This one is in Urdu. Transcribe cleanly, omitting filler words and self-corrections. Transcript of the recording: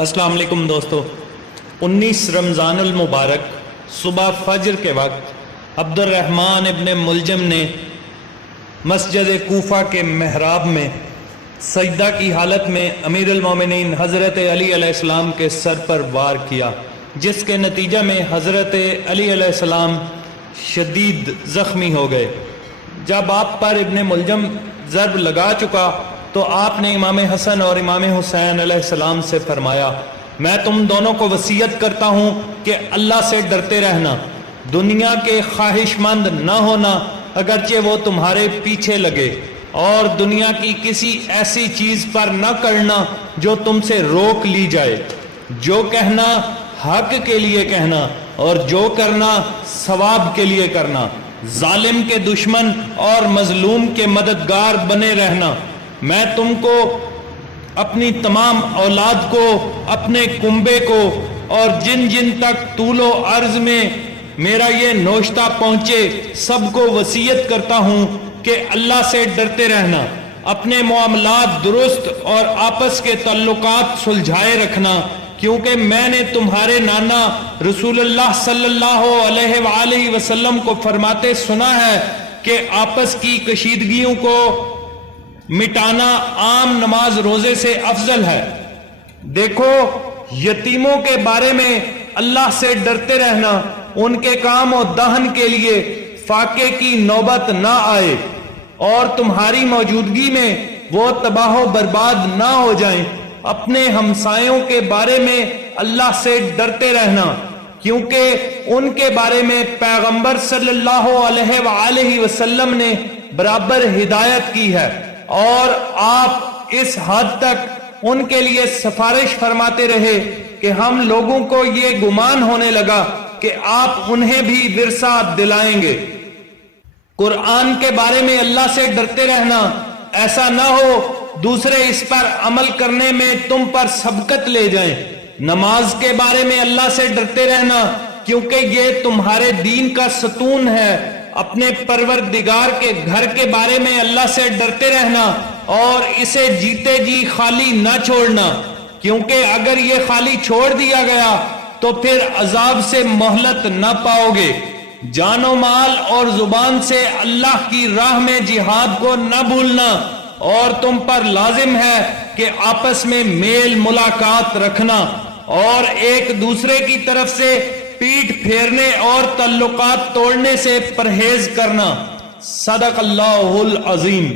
السلام علیکم دوستو، 19 رمضان المبارک صبح فجر کے وقت عبد الرحمن ابن ملجم نے مسجد کوفہ کے محراب میں سجدہ کی حالت میں امیر المومنین حضرت علی علیہ السلام کے سر پر وار کیا، جس کے نتیجہ میں حضرت علی علیہ السلام شدید زخمی ہو گئے۔ جب آپ پر ابن ملجم ضرب لگا چکا تو آپ نے امام حسن اور امام حسین علیہ السلام سے فرمایا، میں تم دونوں کو وصیت کرتا ہوں کہ اللہ سے ڈرتے رہنا، دنیا کے خواہش مند نہ ہونا اگرچہ وہ تمہارے پیچھے لگے، اور دنیا کی کسی ایسی چیز پر نہ کرنا جو تم سے روک لی جائے، جو کہنا حق کے لیے کہنا اور جو کرنا ثواب کے لیے کرنا، ظالم کے دشمن اور مظلوم کے مددگار بنے رہنا۔ میں تم کو، اپنی تمام اولاد کو، اپنے کنبے کو اور جن جن تک طول و عرض میں میرا یہ نوشتہ پہنچے سب کو وصیت کرتا ہوں کہ اللہ سے ڈرتے رہنا، اپنے معاملات درست اور آپس کے تعلقات سلجھائے رکھنا، کیونکہ میں نے تمہارے نانا رسول اللہ صلی اللہ علیہ وآلہ وسلم کو فرماتے سنا ہے کہ آپس کی کشیدگیوں کو مٹانا عام نماز روزے سے افضل ہے۔ دیکھو، یتیموں کے بارے میں اللہ سے ڈرتے رہنا، ان کے کام و دہن کے لیے فاقے کی نوبت نہ آئے اور تمہاری موجودگی میں وہ تباہ و برباد نہ ہو جائیں۔ اپنے ہمسایوں کے بارے میں اللہ سے ڈرتے رہنا، کیونکہ ان کے بارے میں پیغمبر صلی اللہ علیہ وآلہ وسلم نے برابر ہدایت کی ہے، اور آپ اس حد تک ان کے لیے سفارش فرماتے رہے کہ ہم لوگوں کو یہ گمان ہونے لگا کہ آپ انہیں بھی ورثہ دلائیں گے۔ قرآن کے بارے میں اللہ سے ڈرتے رہنا، ایسا نہ ہو دوسرے اس پر عمل کرنے میں تم پر سبقت لے جائیں۔ نماز کے بارے میں اللہ سے ڈرتے رہنا، کیونکہ یہ تمہارے دین کا ستون ہے۔ اپنے پروردگار کے گھر کے بارے میں اللہ سے ڈرتے رہنا اور اسے جیتے جی خالی نہ چھوڑنا، کیونکہ اگر یہ خالی چھوڑ دیا گیا تو پھر عذاب سے مہلت نہ پاؤ گے۔ جان و مال اور زبان سے اللہ کی راہ میں جہاد کو نہ بھولنا، اور تم پر لازم ہے کہ آپس میں میل ملاقات رکھنا اور ایک دوسرے کی طرف سے پیٹھ پھیرنے اور تعلقات توڑنے سے پرہیز کرنا۔ صدق اللہ العظیم۔